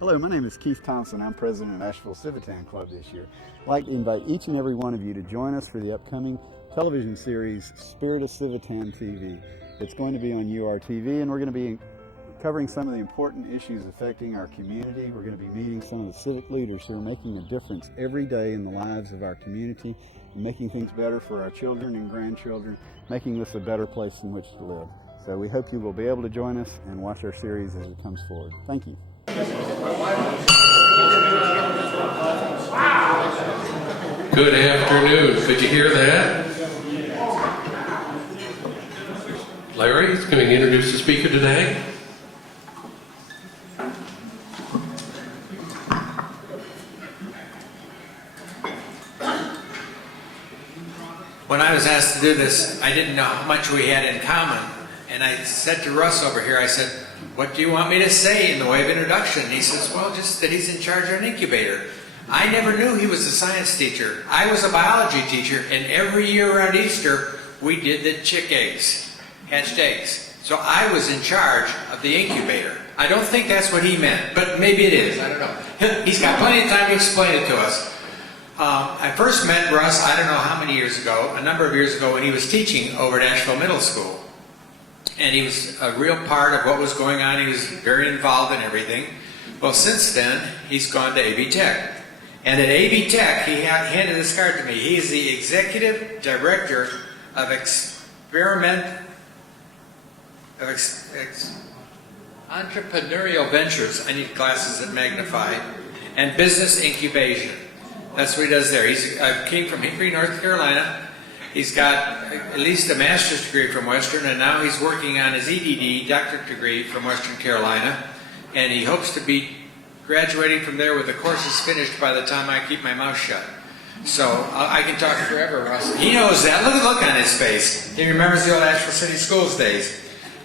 Hello, my name is Keith Thompson. I'm president of Asheville Civitan Club this year. I'd like to invite each and every one of you to join us for the upcoming television series, Spirit of Civitan TV. It's going to be on URTV, and we're going to be covering some of the important issues affecting our community. We're going to be meeting some of the civic leaders who are making a difference every day in the lives of our community, and making things better for our children and grandchildren, making this a better place in which to live. So we hope you will be able to join us and watch our series as it comes forward. Thank you. Good afternoon. Could you hear that? Larry is going to introduce the speaker today. When I was asked to do this, I didn't know how much we had in common. And I said to Russ over here, I said, "What do you want me to say in the way of introduction?" And he says, "Well, just that he's in charge of an incubator." I never knew he was a science teacher. I was a biology teacher, and every year around Easter, we did the chick eggs, hatched eggs. So I was in charge of the incubator. I don't think that's what he meant, but maybe it is. I don't know. He's got plenty of time to explain it to us. I first met Russ, I don't know how many years ago, a number of years ago, when he was teaching over at Asheville Middle School. And he was a real part of what was going on. He was very involved in everything. Well, since then, he's gone to A-B Tech. And at A-B Tech, he handed this card to me. He's the Executive Director of Entrepreneurial Ventures. I need glasses that magnify. And Business Incubation. That's what he does there. He came from Hickory, North Carolina. He's got at least a master's degree from Western, and now he's working on his EDD, doctorate degree from Western Carolina. And he hopes to be graduating from there with the courses finished by the time I keep my mouth shut. So I can talk forever, Russ. He knows that. Look at the look on his face. He remembers the old Asheville City Schools days.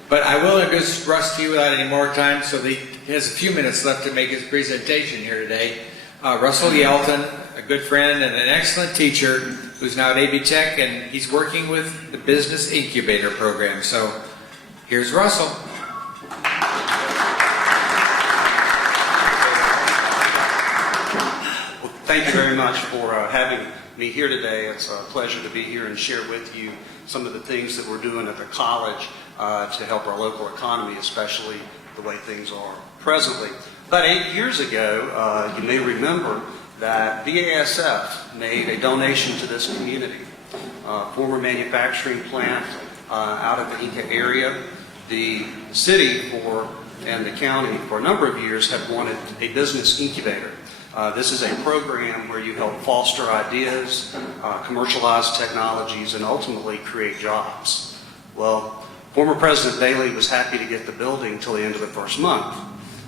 But I will introduce Russ to you without any more time, so that he has a few minutes left to make his presentation here today. Russell Yelton, a good friend and an excellent teacher who's now at A-B Tech, and he's working with the Business Incubator program. So here's Russell. Thank you very much for having me here today. It's a pleasure to be here and share with you some of the things that we're doing at the college to help our local economy, especially the way things are presently. About 8 years ago, you may remember that BASF made a donation to this community. Former manufacturing plant out of the Inca area. The city and the county for a number of years have wanted a business incubator. This is a program where you help foster ideas, commercialize technologies, and ultimately create jobs. Well, former President Bailey was happy to get the building till the end of the first month.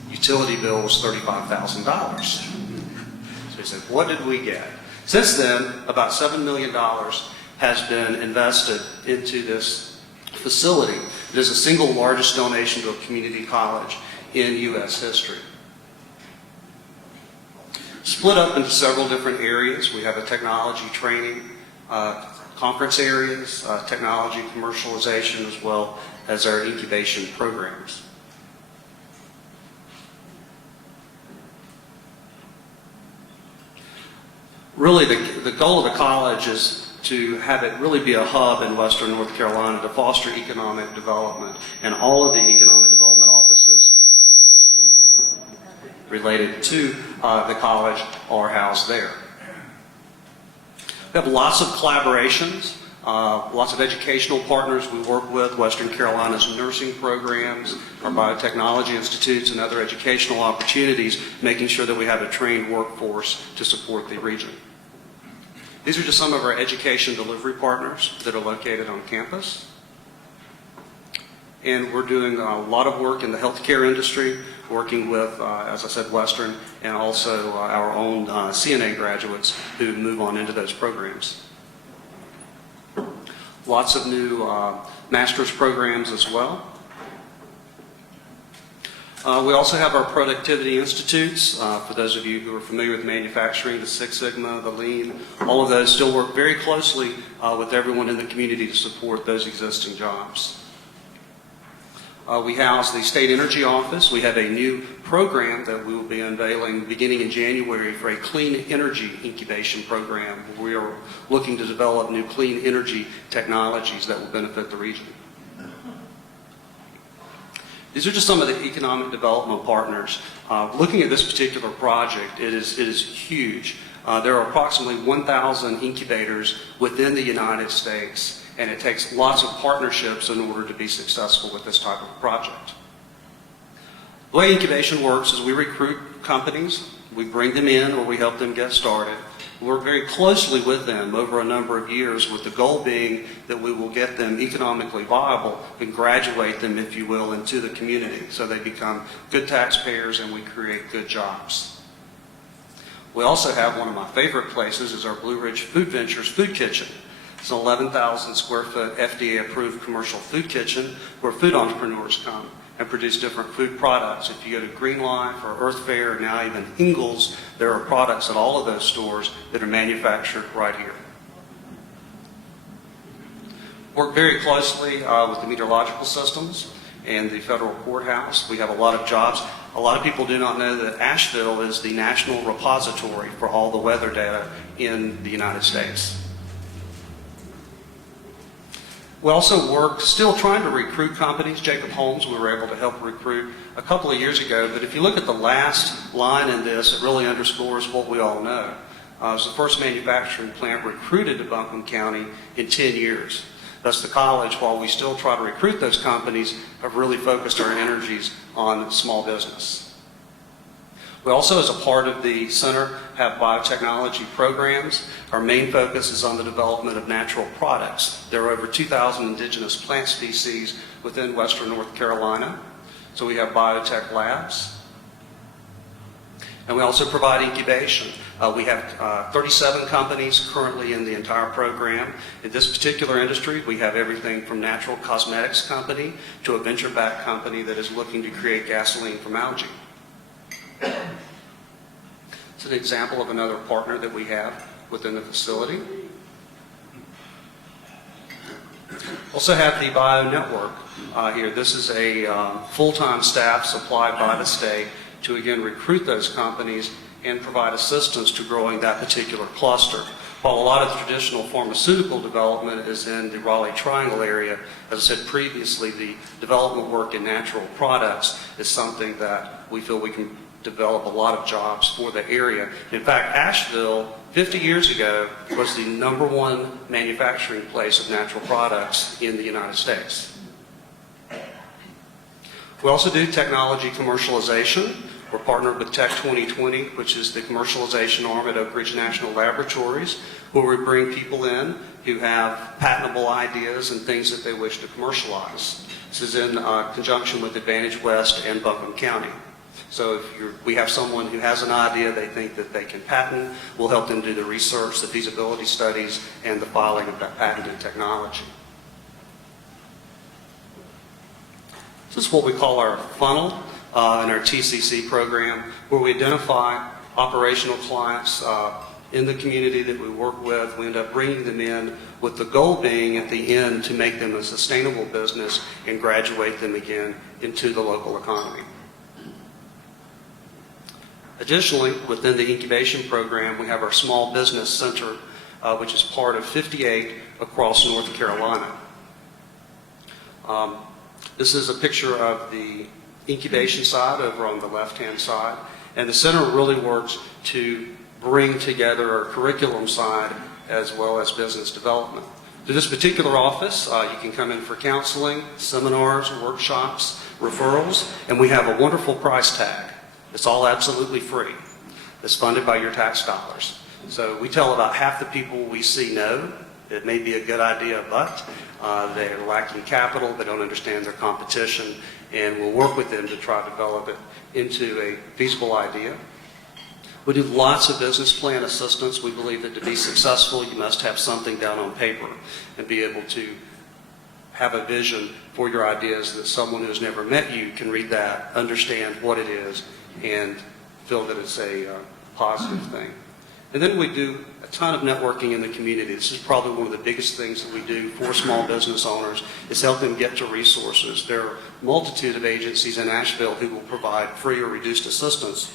Utility bill was $35,000. So he said, what did we get? Since then, about $7 million has been invested into this facility. It is the single largest donation to a community college in U.S. history. Split up into several different areas. We have a technology training, conference areas, technology commercialization, as well as our incubation programs. Really, the goal of the college is to have it really be a hub in Western North Carolina to foster economic development, and all of the economic development offices related to the college are housed there. We have lots of collaborations, lots of educational partners we work with, Western Carolina's nursing programs, our biotechnology institutes, and other educational opportunities, making sure that we have a trained workforce to support the region. These are just some of our education delivery partners that are located on campus. And we're doing a lot of work in the healthcare industry, working with, as I said, Western, and also our own CNA graduates who move on into those programs. Lots of new master's programs as well. We also have our productivity institutes. For those of you who are familiar with manufacturing, the Six Sigma, the Lean, all of those still work very closely with everyone in the community to support those existing jobs. We house the State Energy Office. We have a new program that we will be unveiling beginning in January for a clean energy incubation program. We are looking to develop new clean energy technologies that will benefit the region. These are just some of the economic development partners. Looking at this particular project, it is huge. There are approximately 1,000 incubators within the United States, and it takes lots of partnerships in order to be successful with this type of project. The way incubation works is we recruit companies, we bring them in, or we help them get started. We work very closely with them over a number of years, with the goal being that we will get them economically viable and graduate them, if you will, into the community so they become good taxpayers and we create good jobs. We also have one of my favorite places is our Blue Ridge Food Ventures Food Kitchen. It's an 11,000 square foot FDA approved commercial food kitchen where food entrepreneurs come and produce different food products. If you go to Green Life or Earth Fare, now even Ingles, there are products at all of those stores that are manufactured right here. Work very closely with the meteorological systems and the federal courthouse. We have a lot of jobs. A lot of people do not know that Asheville is the national repository for all the weather data in the United States. We also work, still trying to recruit companies. Jacob Holmes, we were able to help recruit a couple of years ago. But if you look at the last line in this, it really underscores what we all know. It was the first manufacturing plant recruited to Buncombe County in 10 years. Thus, the college, while we still try to recruit those companies, have really focused our energies on small business. We also, as a part of the center, have biotechnology programs. Our main focus is on the development of natural products. There are over 2,000 indigenous plant species within western North Carolina. So we have biotech labs. And we also provide incubation. We have 37 companies currently in the entire program. In this particular industry, we have everything from natural cosmetics company to a venture-backed company that is looking to create gasoline from algae. It's an example of another partner that we have within the facility. Also have the Bio Network here. This is a full-time staff supplied by the state to again recruit those companies and provide assistance to growing that particular cluster. While a lot of traditional pharmaceutical development is in the Raleigh Triangle area, as I said previously, the development work in natural products is something that we feel we can develop a lot of jobs for the area. In fact, Asheville, 50 years ago, was the #1 manufacturing place of natural products in the United States. We also do technology commercialization. We're partnered with Tech 2020, which is the commercialization arm at Oak Ridge National Laboratories, where we bring people in who have patentable ideas and things that they wish to commercialize. This is in conjunction with Advantage West and Buncombe County. So if we have someone who has an idea they think that they can patent, we'll help them do the research, the feasibility studies, and the filing of that patented technology. This is what we call our funnel in our TCC program, where we identify operational clients in the community that we work with. We end up bringing them in with the goal being at the end to make them a sustainable business and graduate them again into the local economy. Additionally, within the incubation program, we have our small business center, which is part of 58 across North Carolina. This is a picture of the incubation side over on the left-hand side, and the center really works to bring together a curriculum side as well as business development. To this particular office, you can come in for counseling, seminars, workshops, referrals, and we have a wonderful price tag. It's all absolutely free. It's funded by your tax dollars. So we tell about half the people we see no. It may be a good idea, but they're lacking capital, they don't understand their competition, and we'll work with them to try to develop it into a feasible idea. We do lots of business plan assistance. We believe that to be successful, you must have something down on paper and be able to have a vision for your ideas that someone who has never met you can read that, understand what it is, and feel that it's a positive thing. And then we do a ton of networking in the community. This is probably one of the biggest things that we do for small business owners, is help them get to resources. There are a multitude of agencies in Asheville who will provide free or reduced assistance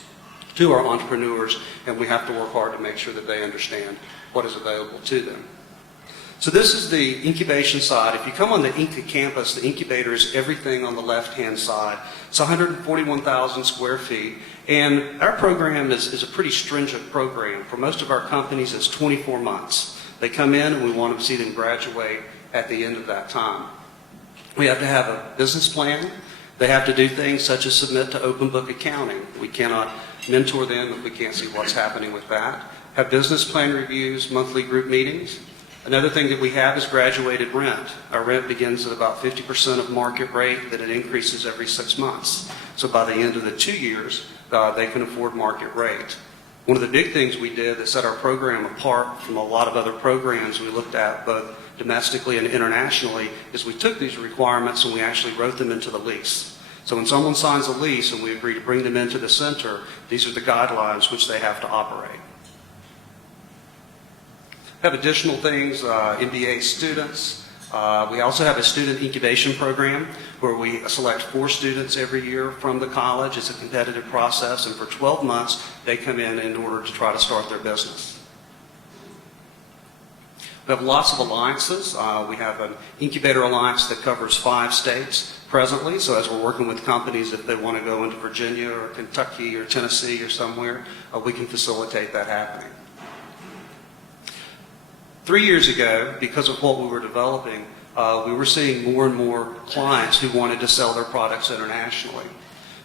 to our entrepreneurs, and we have to work hard to make sure that they understand what is available to them. So this is the incubation side. If you come on the Inca campus, the incubator is everything on the left-hand side. It's 141,000 square feet, and our program is a pretty stringent program. For most of our companies, it's 24 months. They come in, and we want to see them graduate at the end of that time. We have to have a business plan. They have to do things such as submit to open book accounting. We cannot mentor them if we can't see what's happening with that. Have business plan reviews, monthly group meetings. Another thing that we have is graduated rent. Our rent begins at about 50% of market rate, that it increases every 6 months. So by the end of the 2 years, they can afford market rate. One of the big things we did that set our program apart from a lot of other programs we looked at both domestically and internationally is we took these requirements and we actually wrote them into the lease. So when someone signs a lease and we agree to bring them into the center, these are the guidelines which they have to operate. We have additional things, MBA students. We also have a student incubation program where we select 4 students every year from the college. It's a competitive process, and for 12 months they come in order to try to start their business. We have lots of alliances. We have an incubator alliance that covers 5 states presently, so as we're working with companies, if they want to go into Virginia or Kentucky or Tennessee or somewhere, we can facilitate that happening. 3 years ago, because of what we were developing, we were seeing more and more clients who wanted to sell their products internationally.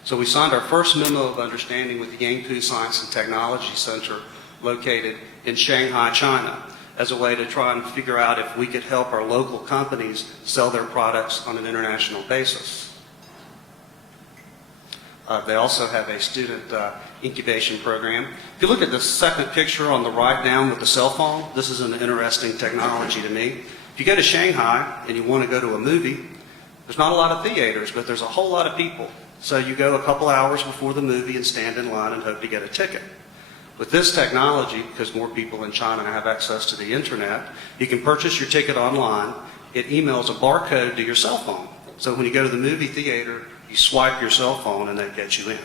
So we signed our first memo of understanding with the Yangpu Science and Technology Center located in Shanghai, China, as a way to try and figure out if we could help our local companies sell their products on an international basis. They also have a student incubation program. If you look at the second picture on the right down with the cell phone, this is an interesting technology to me. If you go to Shanghai and you want to go to a movie, there's not a lot of theaters, but there's a whole lot of people. So you go a couple hours before the movie and stand in line and hope to get a ticket. With this technology, because more people in China have access to the internet, you can purchase your ticket online. It emails a barcode to your cell phone. So when you go to the movie theater, you swipe your cell phone and that gets you in.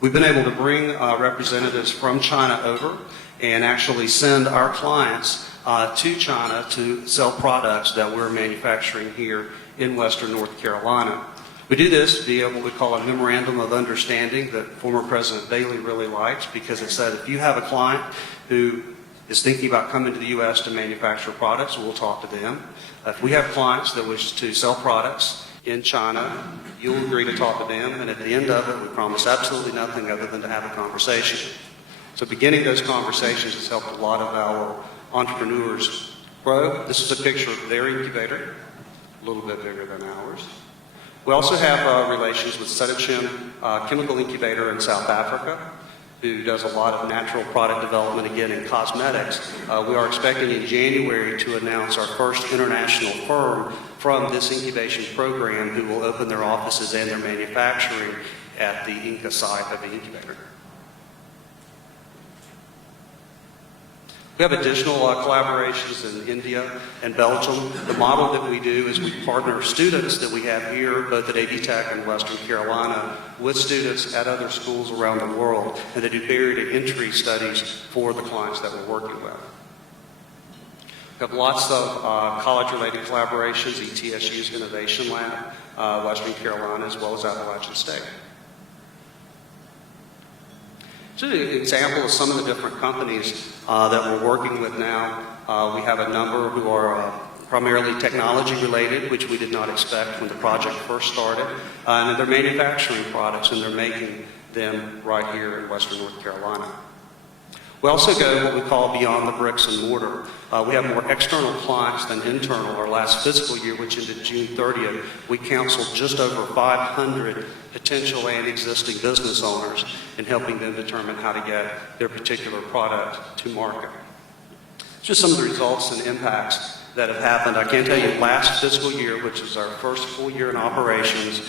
We've been able to bring representatives from China over and actually send our clients to China to sell products that we're manufacturing here in Western North Carolina. We do this via what we call a memorandum of understanding that former President Bailey really liked, because it said if you have a client who is thinking about coming to the U.S. to manufacture products, we'll talk to them. If we have clients that wish to sell products in China, you'll agree to talk to them, and at the end of it, we promise absolutely nothing other than to have a conversation. So beginning those conversations has helped a lot of our entrepreneurs grow. This is a picture of their incubator, a little bit bigger than ours. We also have relations with Civitan Chemical Incubator in South Africa, who does a lot of natural product development, again, in cosmetics. We are expecting in January to announce our first international firm from this incubation program who will open their offices and their manufacturing at the Inca site of the incubator. We have additional collaborations in India and Belgium. The model that we do is we partner students that we have here, both at A-B Tech and Western Carolina, with students at other schools around the world, and they do barrier to entry studies for the clients that we're working with. We have lots of college-related collaborations, ETSU's Innovation Lab, Western Carolina, as well as Appalachian State. Just an example of some of the different companies that we're working with now. We have a number who are primarily technology related, which we did not expect when the project first started. And they're manufacturing products and they're making them right here in Western North Carolina. We also go what we call beyond the bricks and mortar. We have more external clients than internal. Our last fiscal year, which ended June 30th, we counseled just over 500 potential and existing business owners in helping them determine how to get their particular product to market. Just some of the results and impacts. that have happened. I can tell you last fiscal year, which is our first full year in operations,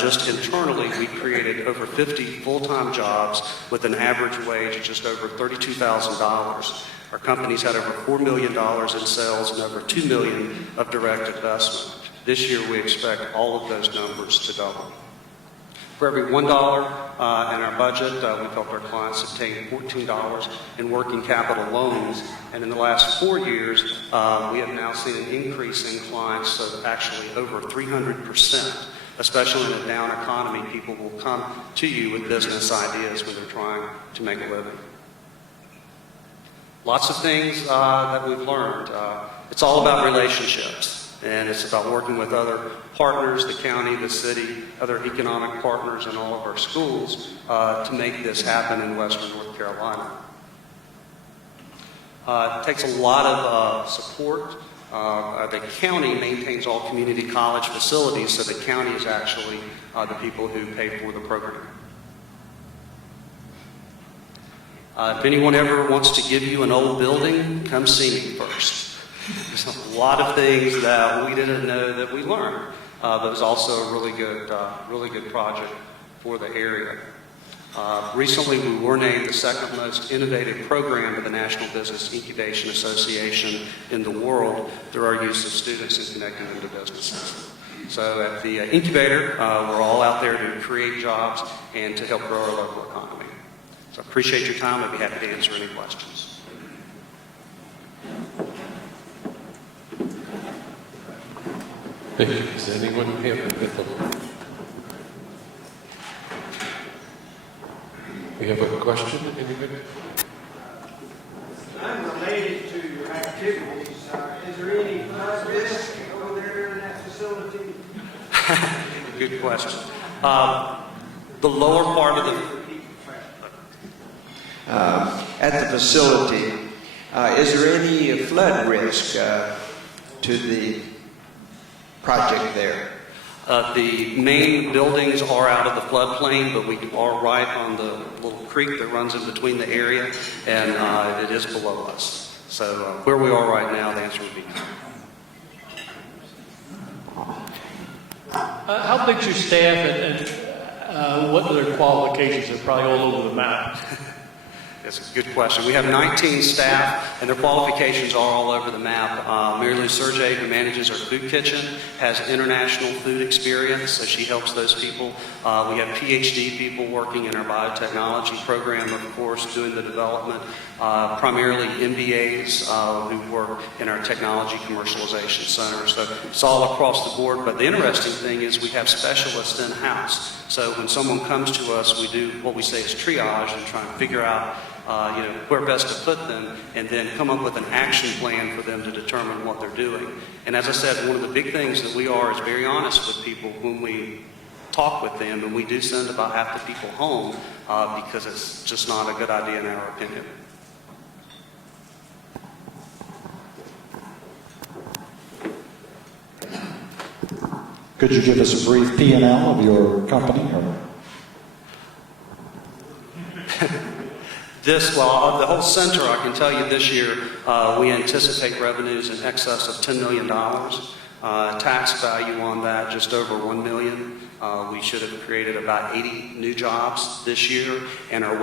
just internally we created over 50 full-time jobs with an average wage of just over $32,000. Our company's had over $4 million in sales and over $2 million of direct investment. This year we expect all of those numbers to double. For every $1 in our budget, we've helped our clients obtain $14 in working capital loans. And in the last 4 years, we have now seen an increase in clients of actually over 300%. Especially in a down economy, people will come to you with business ideas when they're trying to make a living. Lots of things that we've learned. It's all about relationships. And it's about working with other partners, the county, the city, other economic partners, and all of our schools to make this happen in Western North Carolina. It takes a lot of support. The county maintains all community college facilities, so the county is actually the people who pay for the program. If anyone ever wants to give you an old building, come see me first. There's a lot of things that we didn't know that we learned, but it was also a really good project for the area. Recently, we were named the second most innovative program of the National Business Incubation Association in the world through our use of students and connecting them to businesses. So at the incubator, we're all out there to create jobs and to help grow our local economy. So I appreciate your time. I'd be happy to answer any questions. Thank you. Does anyone have a We have a question? Anybody? Unrelated to your activities, is there any flood risk over there in that facility? Good question. The lower part of the At the facility, is there any flood risk to the project there? The main buildings are out of the floodplain, but we are right on the little creek that runs in between the area, and it is below us. So where we are right now, the answer would be how big's your staff and what are their qualifications? They're probably all over the map. That's a good question. We have 19 staff, and their qualifications are all over the map. Mary Lou Sergey, who manages our food kitchen, has international food experience, so she helps those people. We have PhD people working in our biotechnology program, of course, doing the development. Primarily MBAs who work in our technology commercialization center. So it's all across the board. But the interesting thing is we have specialists in-house. So when someone comes to us, we do what we say is triage and try and figure out where best to put them, and then come up with an action plan for them to determine what they're doing. And as I said, one of the big things that we are is very honest with people when we talk with them, and we do send about half the people home because it's just not a good idea in our opinion. Could you give us a brief P&L of your company? The whole center, I can tell you this year, we anticipate revenues in excess of $10 million. Tax value on that, just over $1 million. We should have created about 80 new jobs this year, and our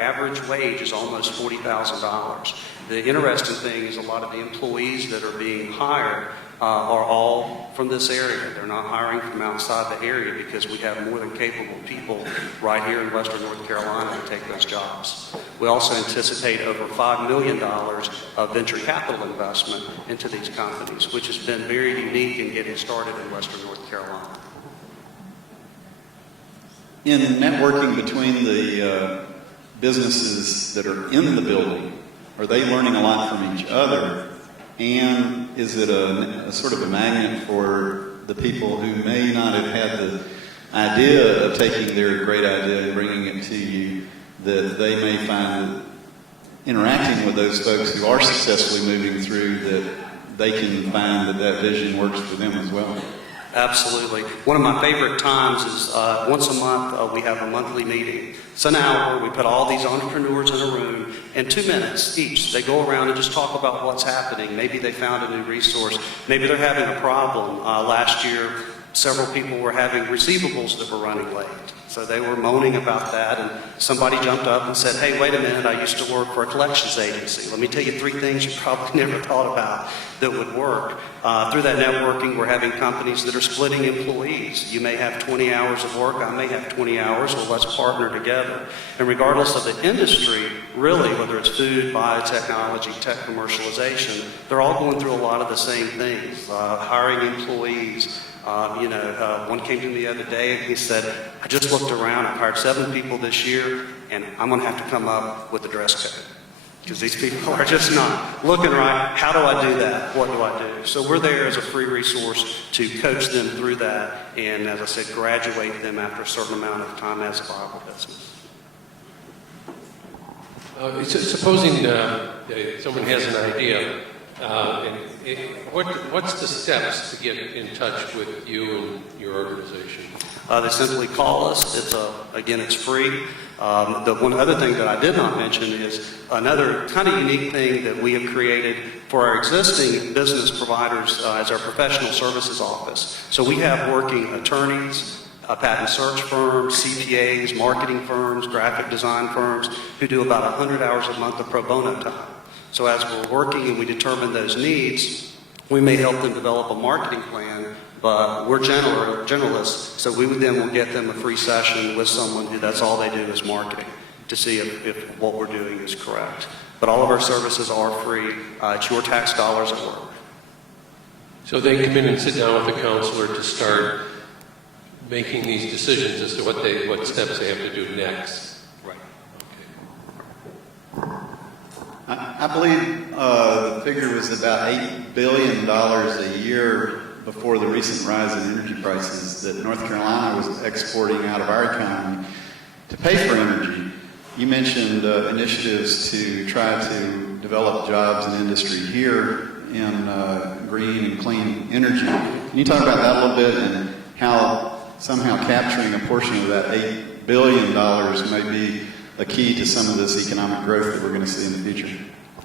average wage is almost $40,000. The interesting thing is a lot of the employees that are being hired are all from this area. They're not hiring from outside the area because we have more than capable people right here in Western North Carolina to take those jobs. We also anticipate over $5 million of venture capital investment into these companies, which has been very unique in getting started in Western North Carolina. In networking between the businesses that are in the building, are they learning a lot from each other? And is it a sort of a magnet for the people who may not have had the idea of taking their great idea and bringing it to you, that they may find that interacting with those folks who are successfully moving through, that they can find that vision works for them as well? Absolutely. One of my favorite times is once a month we have a monthly meeting. It's an hour. We put all these entrepreneurs in a room, and 2 minutes each. They go around and just talk about what's happening. Maybe they found a new resource. Maybe they're having a problem. Last year, several people were having receivables that were running late. So they were moaning about that, and somebody jumped up and said, hey, wait a minute, I used to work for a collections agency. Let me tell you 3 things you probably never thought about that would work. Through that networking, we're having companies that are splitting employees. You may have 20 hours of work, I may have 20 hours, well, let's partner together. And regardless of the industry, really, whether it's food, biotechnology, tech commercialization, they're all going through a lot of the same things. Hiring employees. One came to me the other day and he said, I just looked around, I've hired 7 people this year, and I'm going to have to come up with a dress code. Because these people are just not looking right. How do I do that? What do I do? So we're there as a free resource to coach them through that, and as I said, graduate them after a certain amount of time as a viable business. Supposing someone has an idea, what's the steps to get in touch with you and your organization? They simply call us. Again, it's free. The one other thing that I did not mention is another kind of unique thing that we have created for our existing business providers as our professional services office. So we have working attorneys, patent search firms, CPAs, marketing firms, graphic design firms who do about 100 hours a month of pro bono time. So as we're working and we determine those needs, we may help them develop a marketing plan, but we're generalists, so we then will get them a free session with someone who that's all they do is marketing to see if what we're doing is correct. But all of our services are free. It's your tax dollars at work. So they come in and sit down with the counselor to start making these decisions as to what steps they have to do next. Right. I believe the figure was about $8 billion a year before the recent rise in energy prices that North Carolina was exporting out of our economy to pay for energy. You mentioned initiatives to try to develop jobs and industry here in green and clean energy. Can you talk about that a little bit and how somehow capturing a portion of that $8 billion may be a key to some of this economic growth that we're going to see in the future?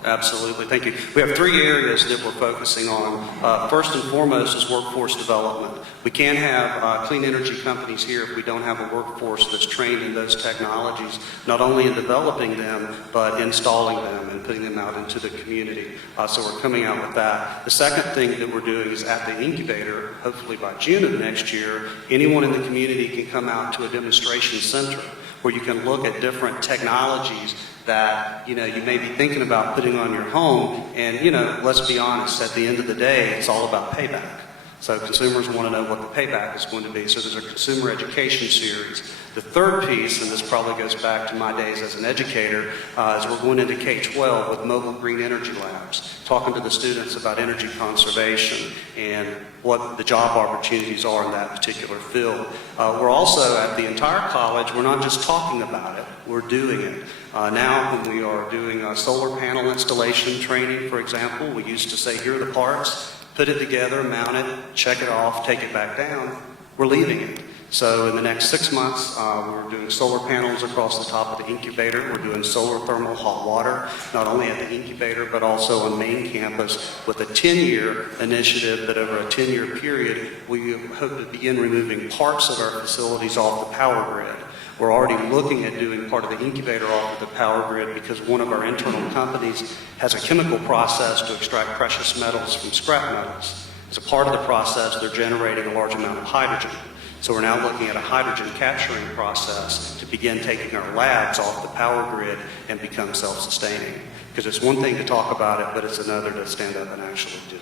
Absolutely, thank you. We have 3 areas that we're focusing on. First and foremost is workforce development. We can't have clean energy companies here if we don't have a workforce that's trained in those technologies, not only in developing them, but installing them and putting them out into the community. So we're coming out with that. The second thing that we're doing is at the incubator, hopefully by June of next year, anyone in the community can come out to a demonstration center where you can look at different technologies that you may be thinking about putting on your home, and let's be honest, at the end of the day, it's all about payback. So consumers want to know what the payback is going to be. So there's a consumer education series. The third piece, and this probably goes back to my days as an educator, is we're going into K-12 with mobile green energy labs, talking to the students about energy conservation and what the job opportunities are in that particular field. We're also at the entire college, we're not just talking about it, we're doing it. Now when we are doing solar panel installation training, for example, we used to say, here are the parts, put it together, mount it, check it off, take it back down. We're leaving it. So in the next 6 months, we're doing solar panels across the top of the incubator. We're doing solar thermal hot water, not only at the incubator, but also on main campus with a 10-year initiative that over a 10-year period, we hope to begin removing parts of our facilities off the power grid. We're already looking at doing part of the incubator off of the power grid because one of our internal companies has a chemical process to extract precious metals from scrap metals. As a part of the process, they're generating a large amount of hydrogen. So we're now looking at a hydrogen capturing process to begin taking our labs off the power grid and become self-sustaining. Because it's one thing to talk about it, but it's another to stand up and actually do it.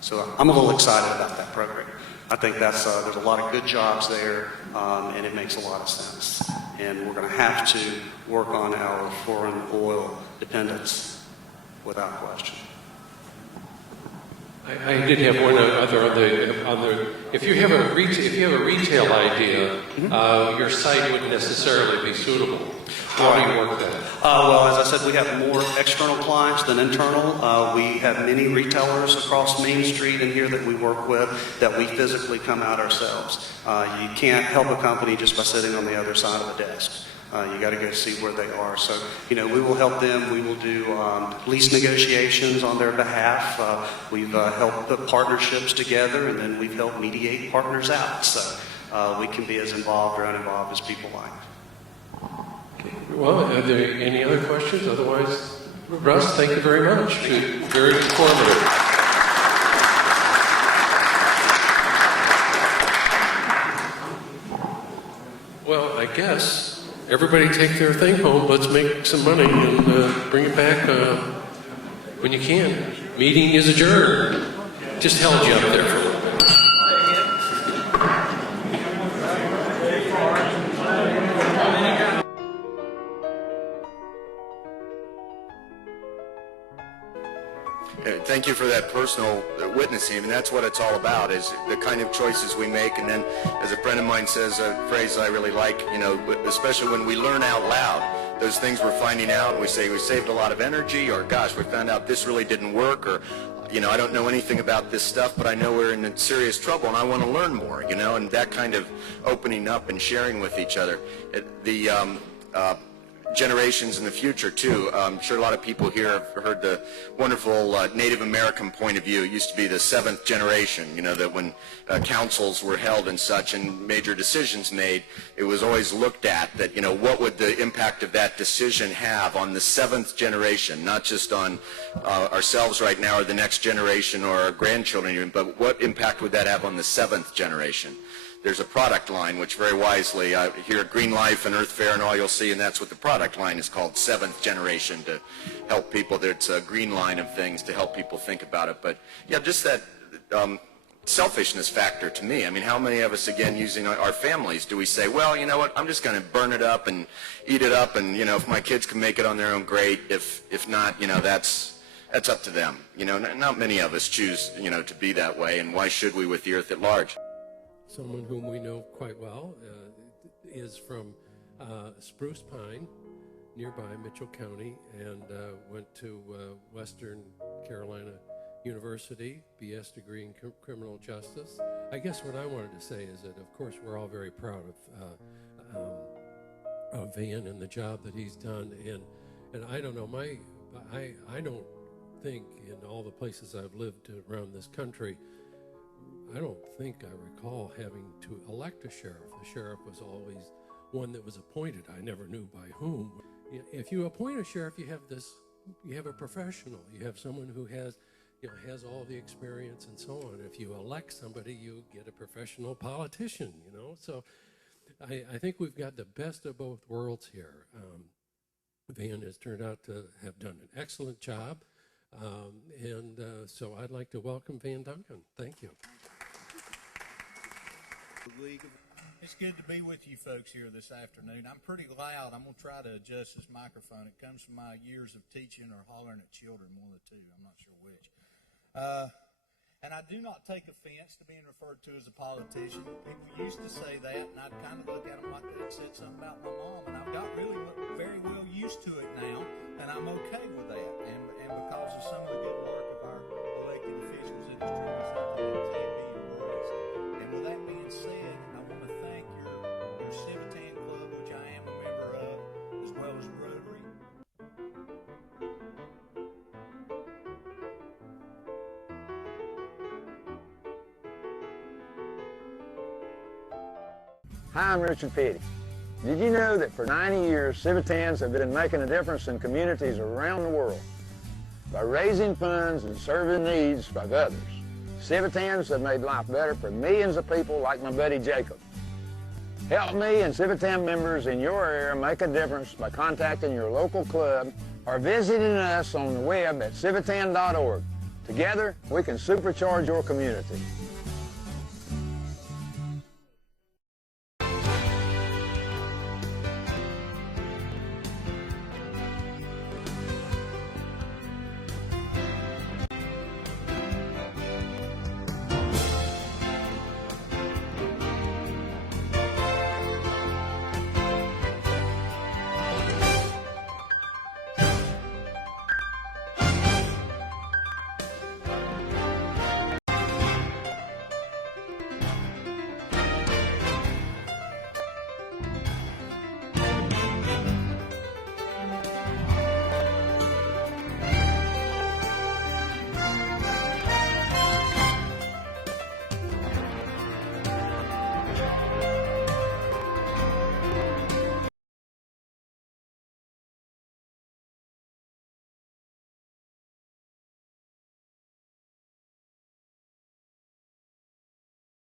So I'm a little excited about that program. I think there's a lot of good jobs there, and it makes a lot of sense. And we're going to have to work on our foreign oil dependence without question. I did have one other on the. If you have a retail idea, your site wouldn't necessarily be suitable. How do you work that? Well, as I said, we have more external clients than internal. We have many retailers across Main Street in here that we work with that we physically come out ourselves. You can't help a company just by sitting on the other side of a desk. You got to go see where they are. So, we will help them. We will do lease negotiations on their behalf. We've helped put partnerships together, and then we've helped mediate partners out. So we can be as involved or uninvolved as people like. Okay. Well, are there any other questions? Otherwise, Russ, thank you very much. Very informative. Well, I guess everybody take their thing home. Let's make some money and bring it back when you can. Meeting is adjourned. Just held you up there for a little bit. Thank you for that personal witnessing, and that's what it's all about, is the kind of choices we make. And then, as a friend of mine says, a phrase I really like, especially when we learn out loud, those things we're finding out, we say we saved a lot of energy, or gosh, we found out this really didn't work, or I don't know anything about this stuff, but I know we're in serious trouble and I want to learn more, and that kind of opening up and sharing with each other. Generations in the future too. I'm sure a lot of people here have heard the wonderful Native American point of view. It used to be the seventh generation, that when councils were held and such and major decisions made, it was always looked at that, what would the impact of that decision have on the seventh generation, not just on ourselves right now or the next generation or our grandchildren even, but what impact would that have on the seventh generation? There's a product line, which very wisely, here at Green Life and Earth Fair and all you'll see, and that's what the product line is called, seventh generation, to help people. There's a green line of things to help people think about it. But yeah, just that selfishness factor to me. I mean, how many of us, again, using our families, do we say, well, you know what, I'm just going to burn it up and eat it up, and, if my kids can make it on their own, great. If not, that's up to them. Not many of us choose, to be that way, and why should we with the earth at large? Someone whom we know quite well is from Spruce Pine, nearby Mitchell County, and went to Western Carolina University, BS degree in criminal justice. I guess what I wanted to say is that, of course, we're all very proud of Van and the job that he's done. And I don't know, I don't think in all the places I've lived around this country, I don't think I recall having to elect a sheriff. The sheriff was always one that was appointed. I never knew by whom. If you appoint a sheriff, you have a professional. You have someone who has all the experience and so on. If you elect somebody, you get a professional politician, So I think we've got the best of both worlds here. Van has turned out to have done an excellent job. So I'd like to welcome Van Duncan. Thank you. It's good to be with you folks here this afternoon. I'm pretty loud. I'm going to try to adjust this microphone. It comes from my years of teaching or hollering at children, one of the two. I'm not sure which. And I do not take offense to being referred to as a politician. People used to say that, and I'd kind of look at them like they'd said something about my mom, and I've got really very well used to it now, and I'm okay with that. And because of some of the good work of our elected officials, it is truly something that can be embraced. And with that being said, I want to thank your Civitan Club, which I am a member of, as well as Rotary. Hi, I'm Richard Petty. Did you know that for 90 years, Civitans have been making a difference in communities around the world by raising funds and serving needs of others? Civitans have made life better for millions of people like my buddy Jacob. Help me and Civitan members in your area make a difference by contacting your local club or visiting us on the web at civitan.org. Together, we can supercharge your community.